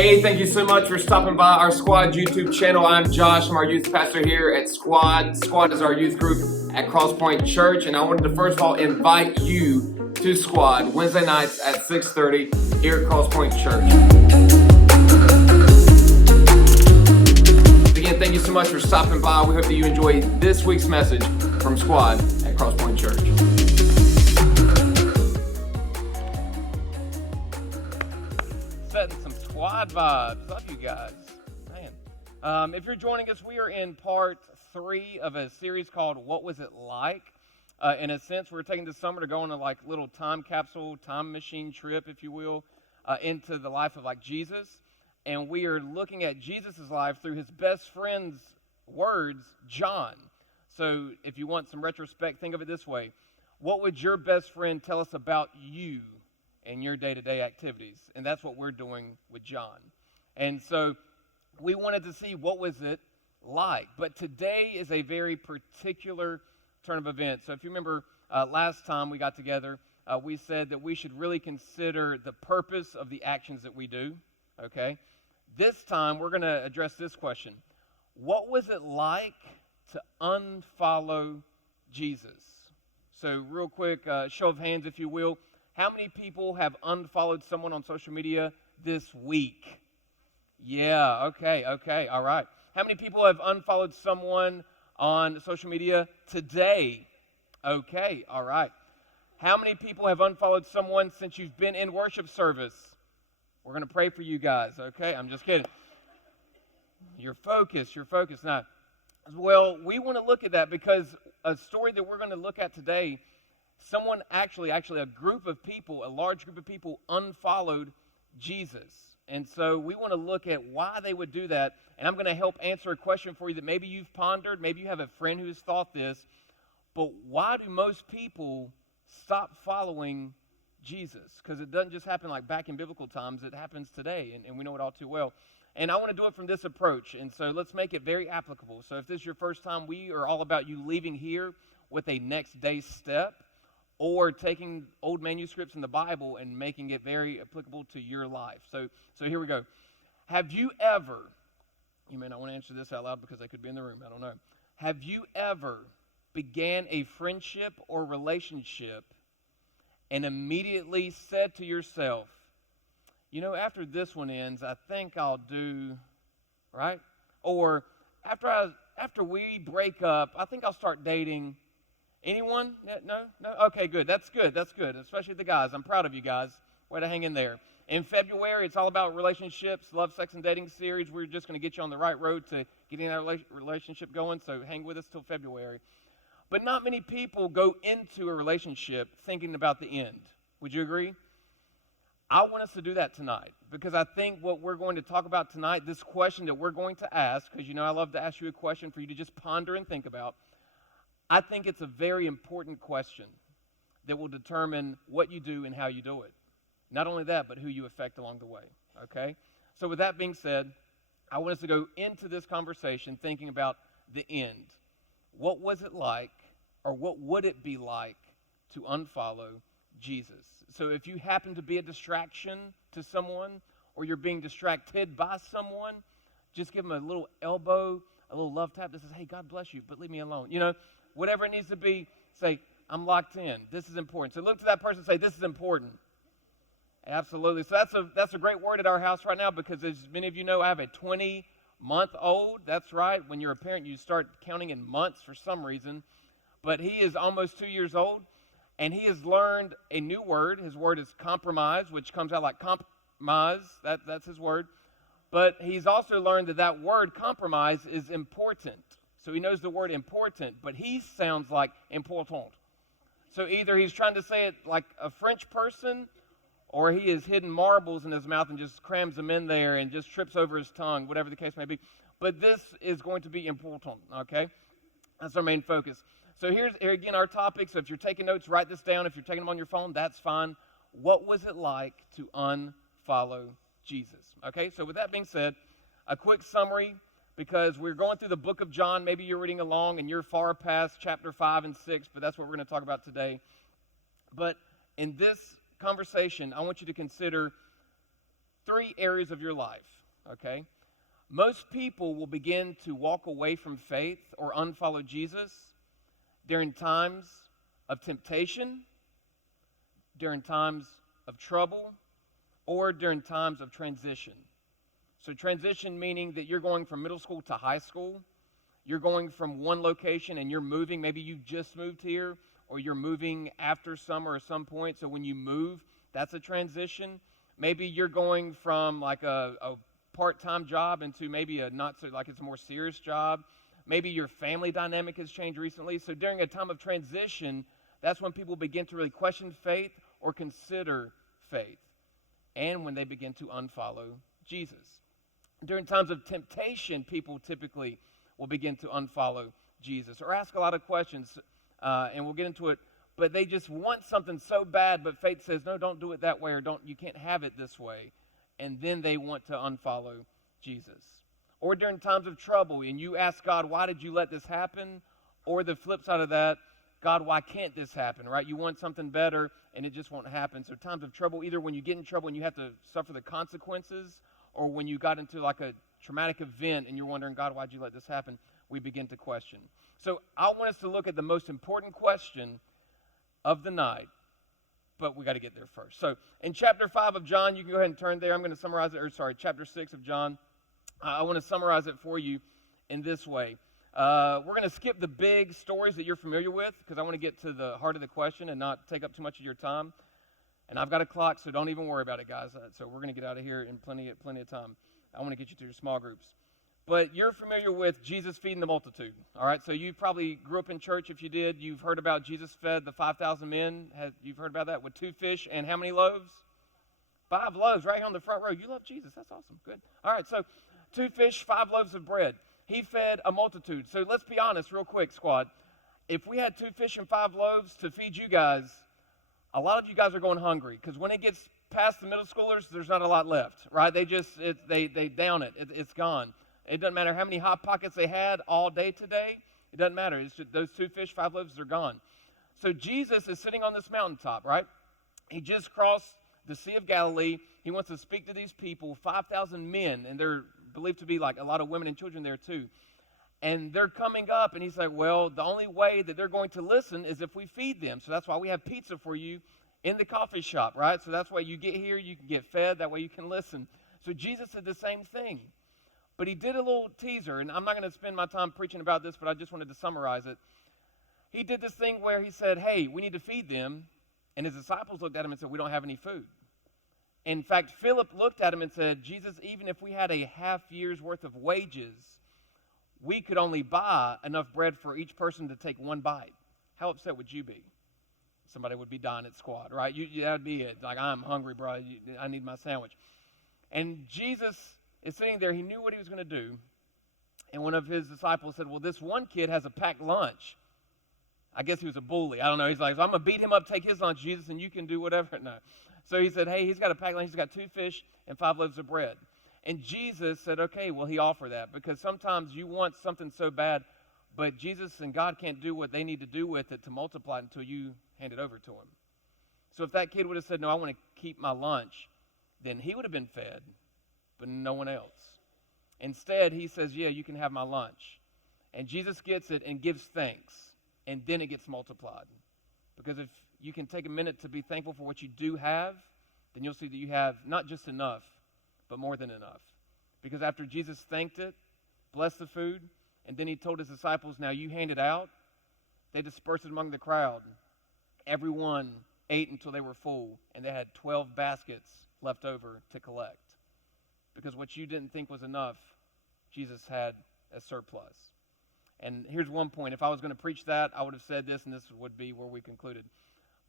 Hey, thank you so much for stopping by our Squad YouTube channel. I'm Josh. I'm our youth pastor here at Squad. Squad is our youth group at Crosspoint Church, and I wanted to first of all invite you to Squad Wednesday nights at 6:30 here at Crosspoint Church. Again, thank you so much for stopping by. We hope that you enjoy this week's message from Squad at Crosspoint Church. Setting some Squad vibes. Love you guys. Man. If you're joining us, we are in part 3 of a series called What Was It Like? In a sense, we're taking this summer to go on a little time capsule, time machine trip, if you will, into the life of Jesus. And we are looking at Jesus' life through his best friend's words, John. So if you want some retrospect, think of it this way. What would your best friend tell us about you and your day-to-day activities? And that's what we're doing with John. And so we wanted to see what was it like. But today is a very particular turn of events. So if you remember last time we got together, we said that we should really consider the purpose of the actions that we do. Okay? This time we're going to address this question. What was it like to unfollow Jesus? So real quick, show of hands if you will. How many people have unfollowed someone on social media this week? Yeah, okay, all right. How many people have unfollowed someone on social media today? Okay, all right. How many people have unfollowed someone since you've been in worship service? We're going to pray for you guys, okay? I'm just kidding. You're focused now. Well, we want to look at that because a story that we're going to look at today, someone actually a group of people, a large group of people unfollowed Jesus. And so we want to look at why they would do that. And I'm going to help answer a question for you that maybe you've pondered, maybe you have a friend who has thought this, but why do most people stop following Jesus? Because it doesn't just happen like back in biblical times, it happens today, and we know it all too well. And I want to do it from this approach, and so let's make it very applicable. So if this is your first time, we are all about you leaving here with a next day step, or taking old manuscripts in the Bible and making it very applicable to your life. So here we go. Have you ever, you may not want to answer this out loud because they could be in the room, I don't know. Have you ever began a friendship or relationship and immediately said to yourself, after this one ends, I think I'll do, right? Or after we break up, I think I'll start dating. Anyone? No? Okay, good. That's good. Especially the guys. I'm proud of you guys. Way to hang in there. In February, it's all about relationships, love, sex, and dating series. We're just going to get you on the right road to getting that relationship going, so hang with us till February. But not many people go into a relationship thinking about the end. Would you agree? I want us to do that tonight because I think what we're going to talk about tonight, this question that we're going to ask, because I love to ask you a question for you to just ponder and think about, I think it's a very important question that will determine what you do and how you do it. Not only that, but who you affect along the way, okay? So with that being said, I want us to go into this conversation thinking about the end. What was it like, or what would it be like to unfollow Jesus? So if you happen to be a distraction to someone, or you're being distracted by someone, just give them a little elbow, a little love tap that says, hey, God bless you, but leave me alone. Whatever it needs to be, say, I'm locked in. This is important. So look to that person and say, this is important. Absolutely. So that's a great word at our house right now because as many of you know, I have a 20-month-old. That's right. When you're a parent, you start counting in months for some reason. But he is almost 2 years old, and he has learned a new word. His word is compromise, which comes out like compromise. That's his word. But he's also learned that word compromise is important. So he knows the word important, but he sounds like important. So either he's trying to say it like a French person, or he has hidden marbles in his mouth and just crams them in there and just trips over his tongue, whatever the case may be. But this is going to be important, okay? That's our main focus. So here again our topic. So if you're taking notes, write this down. If you're taking them on your phone, that's fine. What was it like to unfollow Jesus? Okay, so with that being said, a quick summary, because we're going through the book of John. Maybe you're reading along and you're far past chapter 5 and 6, but that's what we're going to talk about today. But in this conversation, I want you to consider three areas of your life, okay? Most people will begin to walk away from faith or unfollow Jesus during times of temptation, during times of trouble, or during times of transition. So transition meaning that you're going from middle school to high school. You're going from one location and you're moving. Maybe you just moved here, or you're moving after summer or some point. So when you move, that's a transition. Maybe you're going from like a part-time job into maybe a not so, like it's a more serious job. Maybe your family dynamic has changed recently. So during a time of transition, that's when people begin to really question faith or consider faith, and when they begin to unfollow Jesus. During times of temptation, people typically will begin to unfollow Jesus or ask a lot of questions, and we'll get into it, but they just want something so bad, but faith says, no, don't do it that way, or you can't have it this way, and then they want to unfollow Jesus. Or during times of trouble, and you ask God, why did you let this happen? Or the flip side of that, God, why can't this happen, right? You want something better, and it just won't happen. So times of trouble, either when you get in trouble and you have to suffer the consequences, or when you got into like a traumatic event and you're wondering, God, why'd you let this happen? We begin to question. So I want us to look at the most important question of the night, but we got to get there first. So in chapter 5 of John, you can go ahead and turn there. I'm going to summarize it, chapter 6 of John. I want to summarize it for you in this way. We're going to skip the big stories that you're familiar with because I want to get to the heart of the question and not take up too much of your time. And I've got a clock, so don't even worry about it, guys. So we're going to get out of here in plenty of time. I want to get you to your small groups. But you're familiar with Jesus feeding the multitude, all right? So you probably grew up in church. If you did, you've heard about Jesus fed the 5,000 men. You've heard about that with 2 fish and how many loaves? 5 loaves right here on the front row. You love Jesus. That's awesome. Good. All right, so 2 fish, 5 loaves of bread. He fed a multitude. So let's be honest real quick, squad. If we had 2 fish and 5 loaves to feed you guys, a lot of you guys are going hungry because when it gets past the middle schoolers, there's not a lot left, right? They down it. It's gone. It doesn't matter how many Hot Pockets they had all day today. It doesn't matter. It's just those 2 fish, 5 loaves are gone. So Jesus is sitting on this mountaintop, right? He just crossed the Sea of Galilee. He wants to speak to these people, 5,000 men, and they're believed to be like a lot of women and children there too. And they're coming up, and he's like, well, the only way that they're going to listen is if we feed them. So that's why we have pizza for you in the coffee shop, right? So that's why you get here, you can get fed, that way you can listen. So Jesus did the same thing. But he did a little teaser, and I'm not going to spend my time preaching about this, but I just wanted to summarize it. He did this thing where he said, hey, we need to feed them. And his disciples looked at him and said, we don't have any food. In fact, Philip looked at him and said, Jesus, even if we had a half year's worth of wages, we could only buy enough bread for each person to take one bite. How upset would you be? Somebody would be dying at squad, right? That would be it. Like, I'm hungry, bro. I need my sandwich. And Jesus is sitting there. He knew what he was going to do. And one of his disciples said, well, this one kid has a packed lunch. I guess he was a bully. I don't know. He's like, so I'm going to beat him up, take his lunch, Jesus, and you can do whatever. No. So he said, hey, he's got a packed lunch. He's got 2 fish and 5 loaves of bread. And Jesus said, okay, well, he offered that. Because sometimes you want something so bad, but Jesus and God can't do what they need to do with it to multiply it until you hand it over to him. So if that kid would have said, no, I want to keep my lunch, then he would have been fed, but no one else. Instead, he says, yeah, you can have my lunch. And Jesus gets it and gives thanks, and then it gets multiplied. Because if you can take a minute to be thankful for what you do have, then you'll see that you have not just enough, but more than enough. Because after Jesus thanked it, blessed the food, and then he told his disciples, now you hand it out, they dispersed it among the crowd. Everyone ate until they were full, and they had 12 baskets left over to collect. Because what you didn't think was enough, Jesus had a surplus. And here's one point. If I was going to preach that, I would have said this, and this would be where we concluded.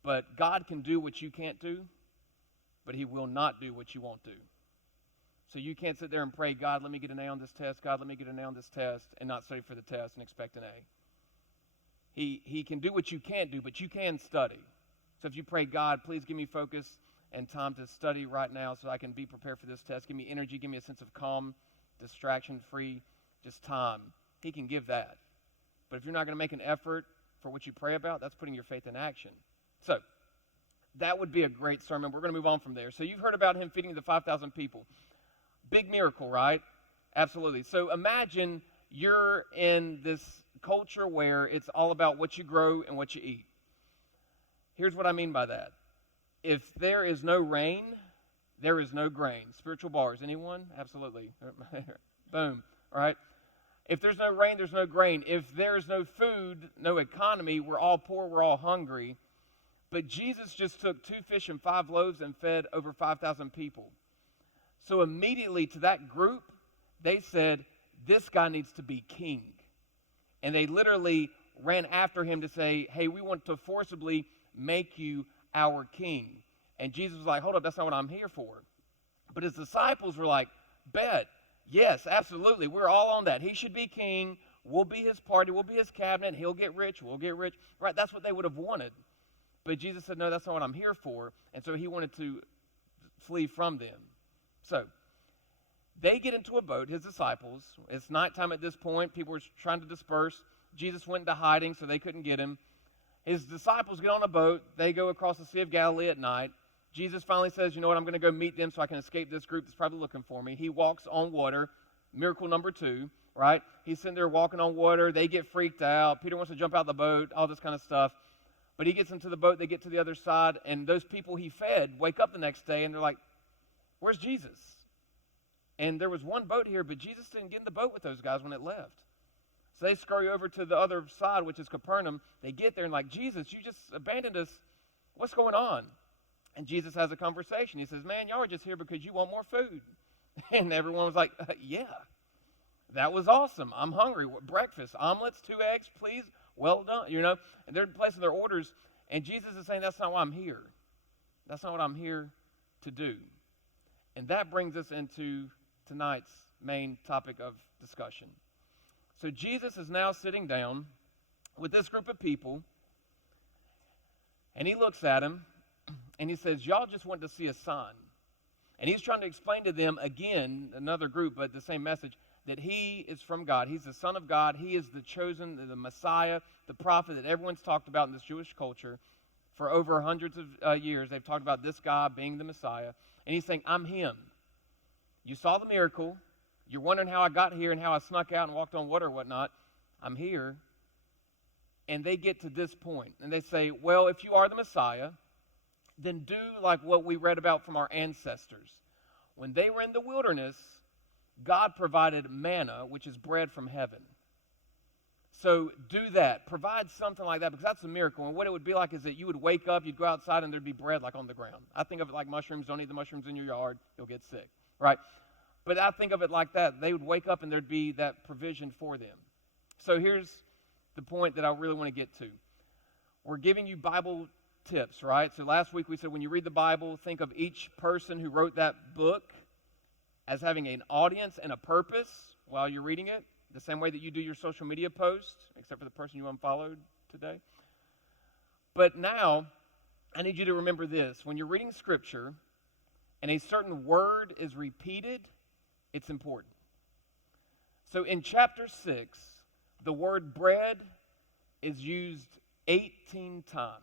But God can do what you can't do, but he will not do what you won't do. So you can't sit there and pray, God, let me get an A on this test. God, let me get an A on this test, and not study for the test and expect an A. He can do what you can't do, but you can study. So if you pray, God, please give me focus and time to study right now so I can be prepared for this test. Give me energy, give me a sense of calm, distraction-free, just time. He can give that. But if you're not going to make an effort for what you pray about, that's putting your faith in action. So, That would be a great sermon. We're going to move on from there. So you've heard about him feeding the 5,000 people. Big miracle, right? Absolutely. So imagine you're in this culture where it's all about what you grow and what you eat. Here's what I mean by that. If there is no rain, there is no grain. Spiritual bars, anyone? Absolutely. Boom. All right. If there's no rain, there's no grain. If there's no food, no economy, we're all poor, we're all hungry. But Jesus just took 2 fish and 5 loaves and fed over 5,000 people. So immediately to that group, they said, this guy needs to be king. And they literally ran after him to say, hey, we want to forcibly make you our king. And Jesus was like, hold up, that's not what I'm here for. But his disciples were like, bet, yes, absolutely, we're all on that. He should be king. We'll be his party. We'll be his cabinet. He'll get rich. We'll get rich. Right, that's what they would have wanted. But Jesus said, no, that's not what I'm here for. And so he wanted to flee from them. So they get into a boat, his disciples. It's nighttime at this point. People were trying to disperse. Jesus went into hiding so they couldn't get him. His disciples get on a boat. They go across the Sea of Galilee at night. Jesus finally says, you know what, I'm going to go meet them so I can escape this group that's probably looking for me. He walks on water, miracle number 2, right? He's sitting there walking on water. They get freaked out. Peter wants to jump out the boat, all this kind of stuff. But he gets into the boat. They get to the other side, and those people he fed wake up the next day, and they're like, where's Jesus? And there was one boat here, but Jesus didn't get in the boat with those guys when it left. So they scurry over to the other side, which is Capernaum. They get there and like, Jesus, you just abandoned us. What's going on? And Jesus has a conversation. He says, man, y'all are just here because you want more food. And everyone was like, yeah, that was awesome. I'm hungry. Breakfast, omelets, 2 eggs, please. Well done. And they're placing their orders. And Jesus is saying, that's not why I'm here. That's not what I'm here to do. And that brings us into tonight's main topic of discussion. So Jesus is now sitting down with this group of people, and he looks at him, and he says, y'all just want to see a sign. And he's trying to explain to them, again, another group, but the same message, that he is from God. He's the Son of God. He is the chosen, the Messiah, the prophet that everyone's talked about in this Jewish culture. For over hundreds of years, they've talked about this guy being the Messiah. And he's saying, I'm him. You saw the miracle. You're wondering how I got here and how I snuck out and walked on water or whatnot. I'm here. And they get to this point, and they say, well, if you are the Messiah, then do like what we read about from our ancestors. When they were in the wilderness, God provided manna, which is bread from heaven. So do that. Provide something like that, because that's a miracle. And what it would be like is that you would wake up, you'd go outside, and there'd be bread like on the ground. I think of it like mushrooms. Don't eat the mushrooms in your yard. You'll get sick, right? But I think of it like that. They would wake up, and there'd be that provision for them. So here's the point that I really want to get to. We're giving you Bible tips, right? So last week we said when you read the Bible, think of each person who wrote that book as having an audience and a purpose while you're reading it, the same way that you do your social media posts, except for the person you unfollowed today. But now, I need you to remember this. When you're reading Scripture and a certain word is repeated, it's important. So in chapter 6, the word bread is used 18 times.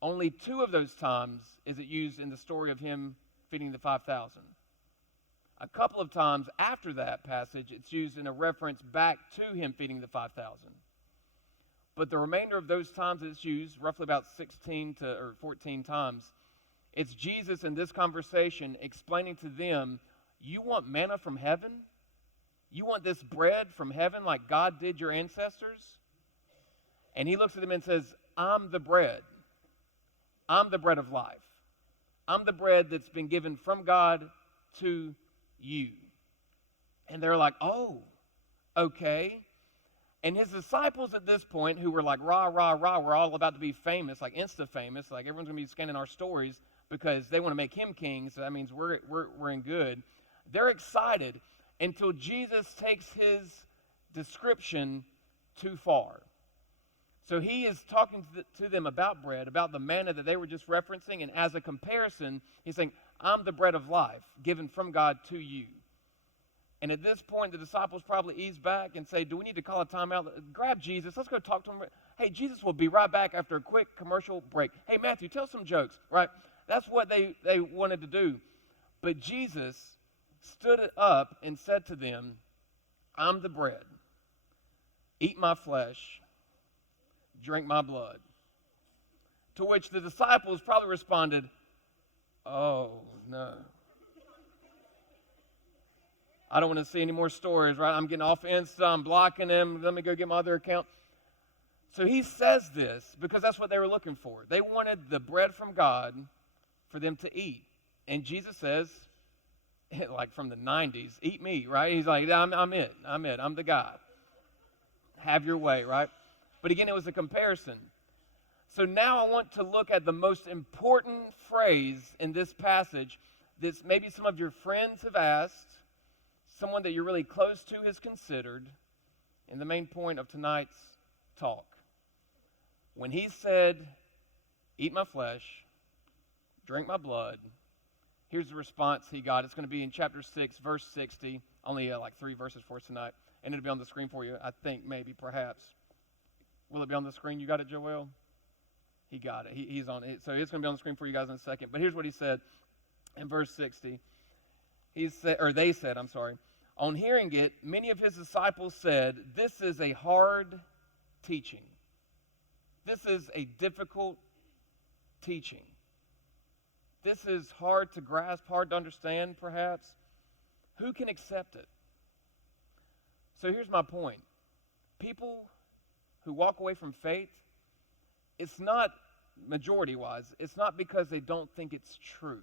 Only 2 of those times is it used in the story of him feeding the 5,000. A couple of times after that passage, it's used in a reference back to him feeding the 5,000. But the remainder of those times that it's used, roughly about 14 times, it's Jesus in this conversation explaining to them, you want manna from heaven? You want this bread from heaven like God did your ancestors? And he looks at them and says, I'm the bread. I'm the bread of life. I'm the bread that's been given from God to you. And they're like, oh, okay. And his disciples at this point, who were like, rah, rah, rah, we're all about to be famous, like insta-famous, like everyone's going to be scanning our stories because they want to make him king, so that means we're in good. They're excited until Jesus takes his description too far. So he is talking to them about bread, about the manna that they were just referencing, and as a comparison, he's saying, I'm the bread of life given from God to you. And at this point, the disciples probably ease back and say, do we need to call a timeout? Grab Jesus. Let's go talk to him. Hey, Jesus will be right back after a quick commercial break. Hey, Matthew, tell some jokes, right? That's what they wanted to do. But Jesus stood up and said to them, I'm the bread. Eat my flesh, drink my blood. To which the disciples probably responded, oh, no. I don't want to see any more stories, right? I'm getting off Insta. I'm blocking him. Let me go get my other account. So he says this because that's what they were looking for. They wanted the bread from God for them to eat. And Jesus says, like from the 90s, eat me, right? He's like, I'm it. I'm the guy. Have your way, right? But again, it was a comparison. So now I want to look at the most important phrase in this passage that maybe some of your friends have asked, someone that you're really close to has considered, and the main point of tonight's talk. When he said, eat my flesh, drink my blood, here's the response he got. It's going to be in chapter 6, verse 60, only like 3 verses for us tonight, and it'll be on the screen for you, I think, maybe, perhaps. Will it be on the screen? You got it, Joel? He got it. He's on it. So it's going to be on the screen for you guys in a second. But here's what he said in verse 60. They said, on hearing it, many of his disciples said, this is a hard teaching. This is a difficult teaching. This is hard to grasp, hard to understand, perhaps. Who can accept it? So here's my point. People who walk away from faith, it's not, majority-wise, it's not because they don't think it's true.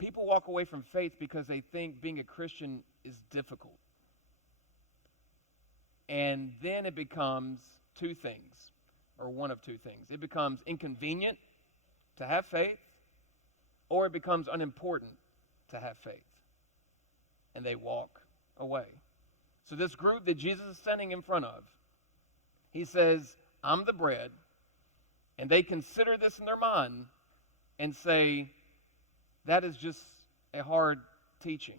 People walk away from faith because they think being a Christian is difficult. And then it becomes two things, or one of two things. It becomes inconvenient to have faith, or it becomes unimportant to have faith. And they walk away. So this group that Jesus is standing in front of, he says, I'm the bread, and they consider this in their mind and say, that is just a hard teaching.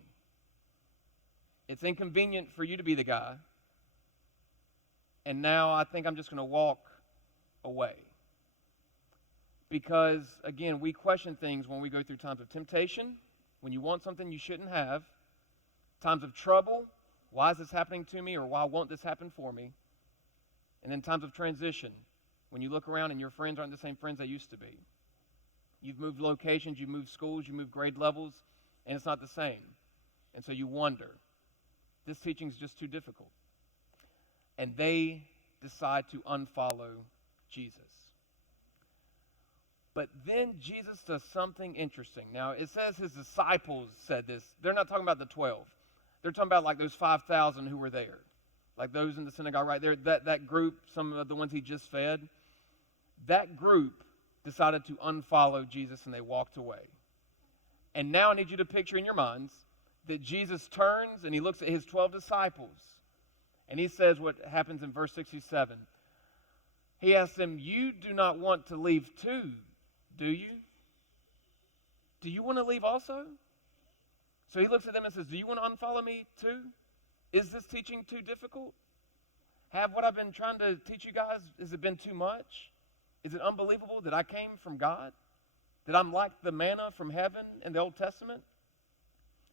It's inconvenient for you to be the guy, and now I think I'm just going to walk away. Because, again, we question things when we go through times of temptation, when you want something you shouldn't have, times of trouble, why is this happening to me, or why won't this happen for me? And then times of transition, when you look around and your friends aren't the same friends they used to be. You've moved locations, you've moved schools, you moved grade levels, and it's not the same. And so you wonder, this teaching is just too difficult. And they decide to unfollow Jesus. But then Jesus does something interesting. Now, it says his disciples said this. They're not talking about the 12. They're talking about like those 5,000 who were there. Like those in the synagogue right there. That group, some of the ones he just fed. That group decided to unfollow Jesus and they walked away. And now I need you to picture in your minds that Jesus turns and he looks at his 12 disciples. And he says what happens in verse 67. He asks them, you do not want to leave too, do you? Do you want to leave also? So he looks at them and says, do you want to unfollow me too? Is this teaching too difficult? Have what I've been trying to teach you guys, has it been too much? Is it unbelievable that I came from God? That I'm like the manna from heaven in the Old Testament?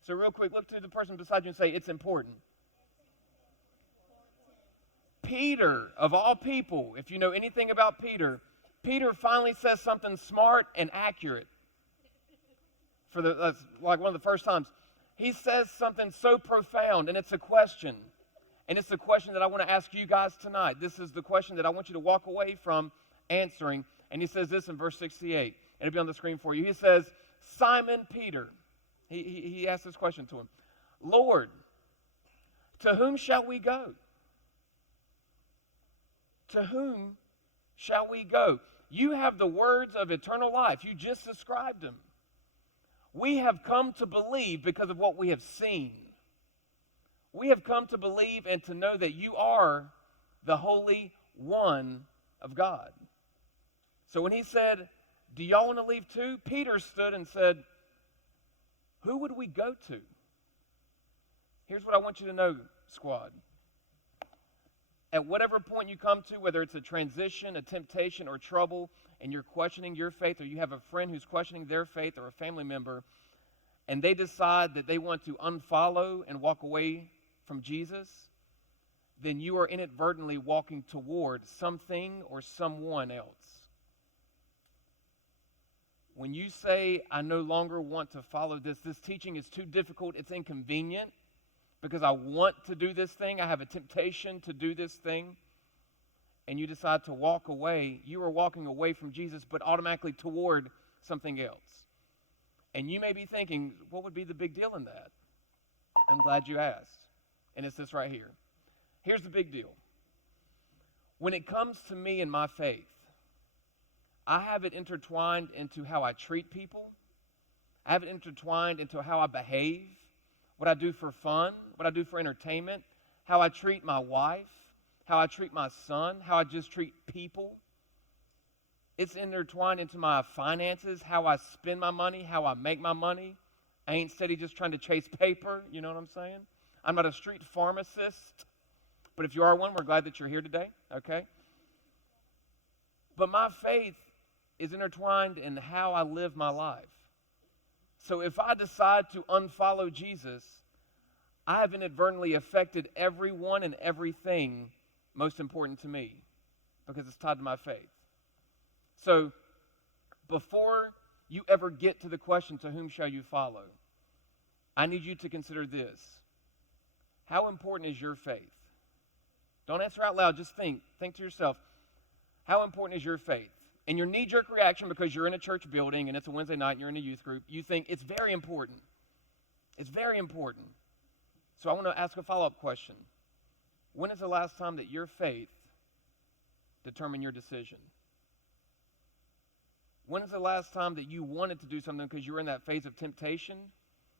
So real quick, look to the person beside you and say, it's important. Peter, of all people, if you know anything about Peter, Peter finally says something smart and accurate. That's like one of the first times. He says something so profound, and it's a question. And it's the question that I want to ask you guys tonight. This is the question that I want you to walk away from answering. And he says this in verse 68. It'll be on the screen for you. He says, Simon Peter, he asked this question to him, Lord, to whom shall we go? To whom shall we go? You have the words of eternal life. You just described them. We have come to believe because of what we have seen. We have come to believe and to know that you are the Holy One of God. So when he said, do y'all want to leave too? Peter stood and said, who would we go to? Here's what I want you to know, squad. At whatever point you come to, whether it's a transition, a temptation, or trouble, and you're questioning your faith, or you have a friend who's questioning their faith, or a family member, and they decide that they want to unfollow and walk away from Jesus, then you are inadvertently walking toward something or someone else. When you say, I no longer want to follow this teaching is too difficult, it's inconvenient, because I want to do this thing, I have a temptation to do this thing, and you decide to walk away, you are walking away from Jesus, but automatically toward something else. And you may be thinking, what would be the big deal in that? I'm glad you asked. And it's this right here. Here's the big deal. When it comes to me and my faith, I have it intertwined into how I treat people. I have it intertwined into how I behave, what I do for fun, what I do for entertainment, how I treat my wife, how I treat my son, how I just treat people. It's intertwined into my finances, how I spend my money, how I make my money. I ain't steady just trying to chase paper, you know what I'm saying? I'm not a street pharmacist, but if you are one, we're glad that you're here today, okay? But my faith is intertwined in how I live my life. So if I decide to unfollow Jesus, I have inadvertently affected everyone and everything most important to me because it's tied to my faith. So before you ever get to the question, to whom shall you follow, I need you to consider this. How important is your faith? Don't answer out loud, just think. Think to yourself, how important is your faith? And your knee-jerk reaction, because you're in a church building and it's a Wednesday night and you're in a youth group, you think it's very important. It's very important. So I want to ask a follow-up question. When is the last time that your faith determined your decision? When is the last time that you wanted to do something because you were in that phase of temptation?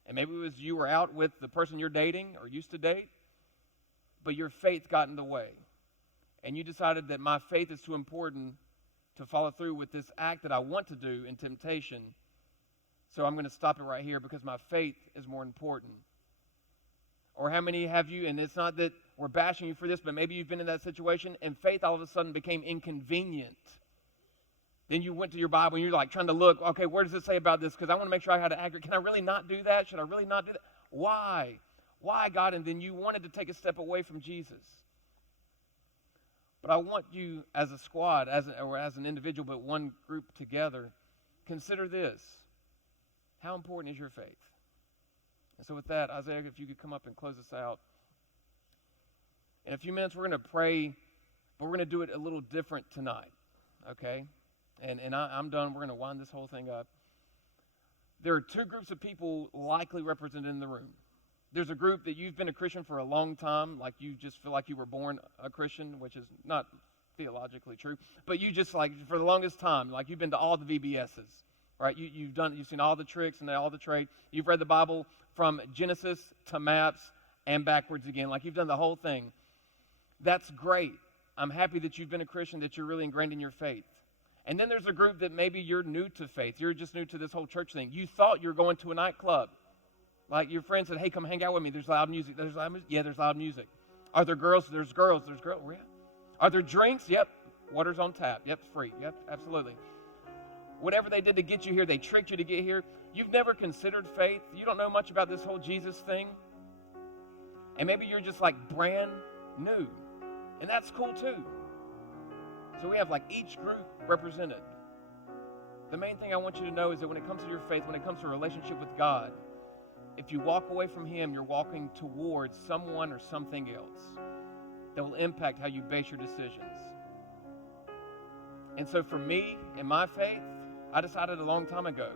And maybe it was you were out with the person you're dating or used to date, but your faith got in the way. And you decided that my faith is too important to follow through with this act that I want to do in temptation. So I'm going to stop it right here because my faith is more important. Or how many have you, and it's not that we're bashing you for this, but maybe you've been in that situation and faith all of a sudden became inconvenient. Then you went to your Bible and you're like trying to look, okay, where does it say about this? Because I want to make sure I had it accurate. Can I really not do that? Should I really not do that? Why? Why, God? And then you wanted to take a step away from Jesus. But I want you as a squad, or as an individual, but one group together, consider this. How important is your faith? And so with that, Isaiah, if you could come up and close us out. In a few minutes, we're going to pray, but we're going to do it a little different tonight, okay? And I'm done. We're going to wind this whole thing up. There are two groups of people likely represented in the room. There's a group that you've been a Christian for a long time, like you just feel like you were born a Christian, which is not theologically true, but you just like for the longest time, like you've been to all the VBSs, right? You've seen all the tricks and all the trade. You've read the Bible from Genesis to maps and backwards again, like you've done the whole thing. That's great. I'm happy that you've been a Christian, that you're really ingrained in your faith. And then there's a group that maybe you're new to faith. You're just new to this whole church thing. You thought you were going to a nightclub. Like your friend said, hey, come hang out with me. There's loud music. There's loud music. Yeah, there's loud music. Are there girls? There's girls. There's girls. Where at? Are there drinks? Yep. Water's on tap. Yep, it's free. Yep, absolutely. Whatever they did to get you here, they tricked you to get here. You've never considered faith. You don't know much about this whole Jesus thing. And maybe you're just like brand new. And that's cool too. So we have like each group represented. The main thing I want you to know is that when it comes to your faith, when it comes to a relationship with God, if you walk away from Him, you're walking towards someone or something else that will impact how you base your decisions. And so for me, in my faith, I decided a long time ago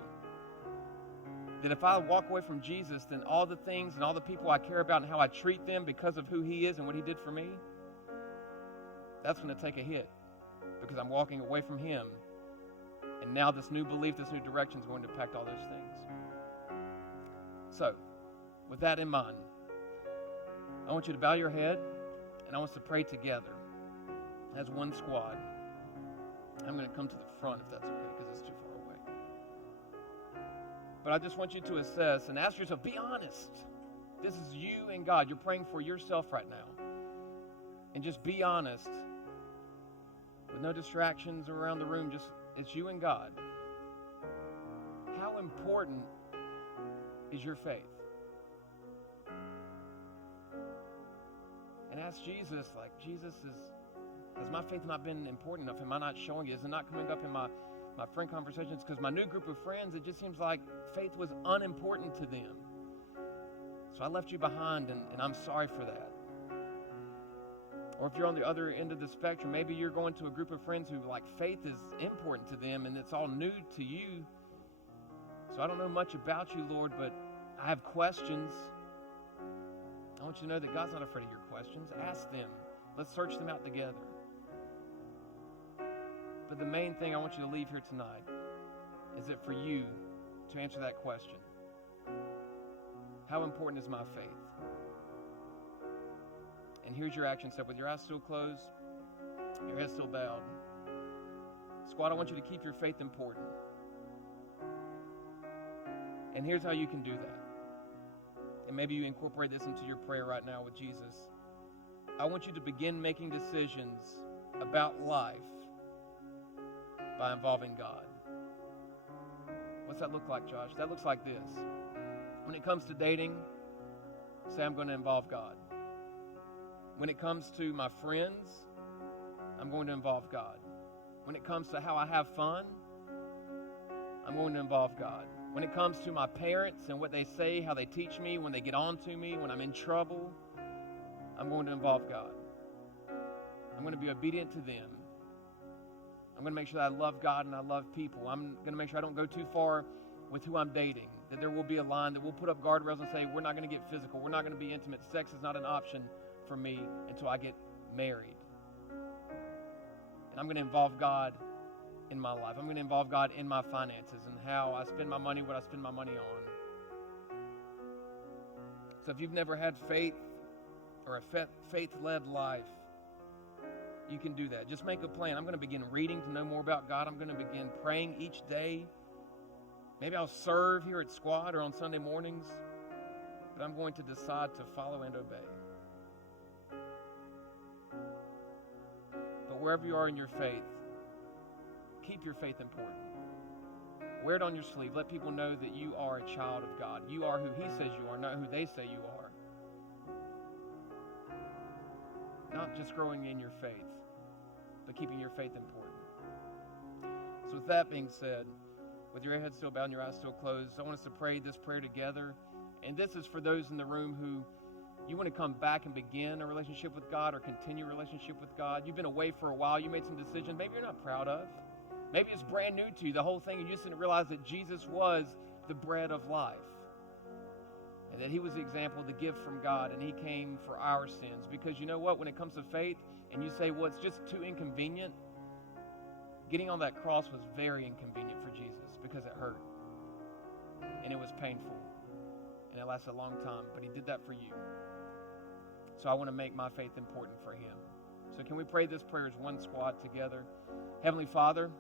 that if I walk away from Jesus, then all the things and all the people I care about and how I treat them because of who He is and what He did for me, that's going to take a hit because I'm walking away from Him. And now this new belief, this new direction is going to impact all those things. So, with that in mind, I want you to bow your head, and I want us to pray together as one squad. I'm going to come to the front if that's okay, because it's too far away. But I just want you to assess and ask yourself, be honest. This is you and God. You're praying for yourself right now. and just be honest with no distractions around the room. Just it's you and God. How important is your faith? And ask Jesus, like, Jesus, has my faith not been important enough? Am I not showing it? Is it not coming up in my friend conversations? Because my new group of friends, it just seems like faith was unimportant to them. So I left you behind, and I'm sorry for that. Or if you're on the other end of the spectrum, maybe you're going to a group of friends who, like, faith is important to them, and it's all new to you. So I don't know much about you, Lord, but I have questions. I want you to know that God's not afraid of your questions. Ask them. Let's search them out together. But the main thing I want you to leave here tonight is it for you to answer that question. How important is my faith? And here's your action step. With your eyes still closed, your head still bowed. Squad, I want you to keep your faith important. And here's how you can do that. And maybe you incorporate this into your prayer right now with Jesus. I want you to begin making decisions about life by involving God. What's that look like, Josh? That looks like this. When it comes to dating, say I'm going to involve God. When it comes to my friends, I'm going to involve God. When it comes to how I have fun, I'm going to involve God. When it comes to my parents and what they say, how they teach me, when they get on to me, when I'm in trouble, I'm going to involve God. I'm going to be obedient to them. I'm going to make sure that I love God and I love people. I'm going to make sure I don't go too far with who I'm dating, that there will be a line that we'll put up guardrails and say, we're not going to get physical. We're not going to be intimate. Sex is not an option for me until I get married. And I'm going to involve God in my life. I'm going to involve God in my finances and how I spend my money, what I spend my money on. So if you've never had faith or a faith-led life, you can do that. Just make a plan. I'm going to begin reading to know more about God. I'm going to begin praying each day. Maybe I'll serve here at Squad or on Sunday mornings, but I'm going to decide to follow and obey. But wherever you are in your faith, keep your faith important. Wear it on your sleeve. Let people know that you are a child of God. You are who He says you are, not who they say you are. Not just growing in your faith, but keeping your faith important. So with that being said, with your head still bowed and your eyes still closed, I want us to pray this prayer together. And this is for those in the room who you want to come back and begin a relationship with God or continue a relationship with God. You've been away for a while. You made some decisions maybe you're not proud of. Maybe it's brand new to you, the whole thing, and you just didn't realize that Jesus was the bread of life. And that He was the example, the gift from God, and He came for our sins. Because you know what? When it comes to faith, and you say, well, it's just too inconvenient, getting on that cross was very inconvenient for Jesus because it hurt. And it was painful. And it lasted a long time. But He did that for you. So I want to make my faith important for Him. So can we pray this prayer as one squad together? Heavenly Father,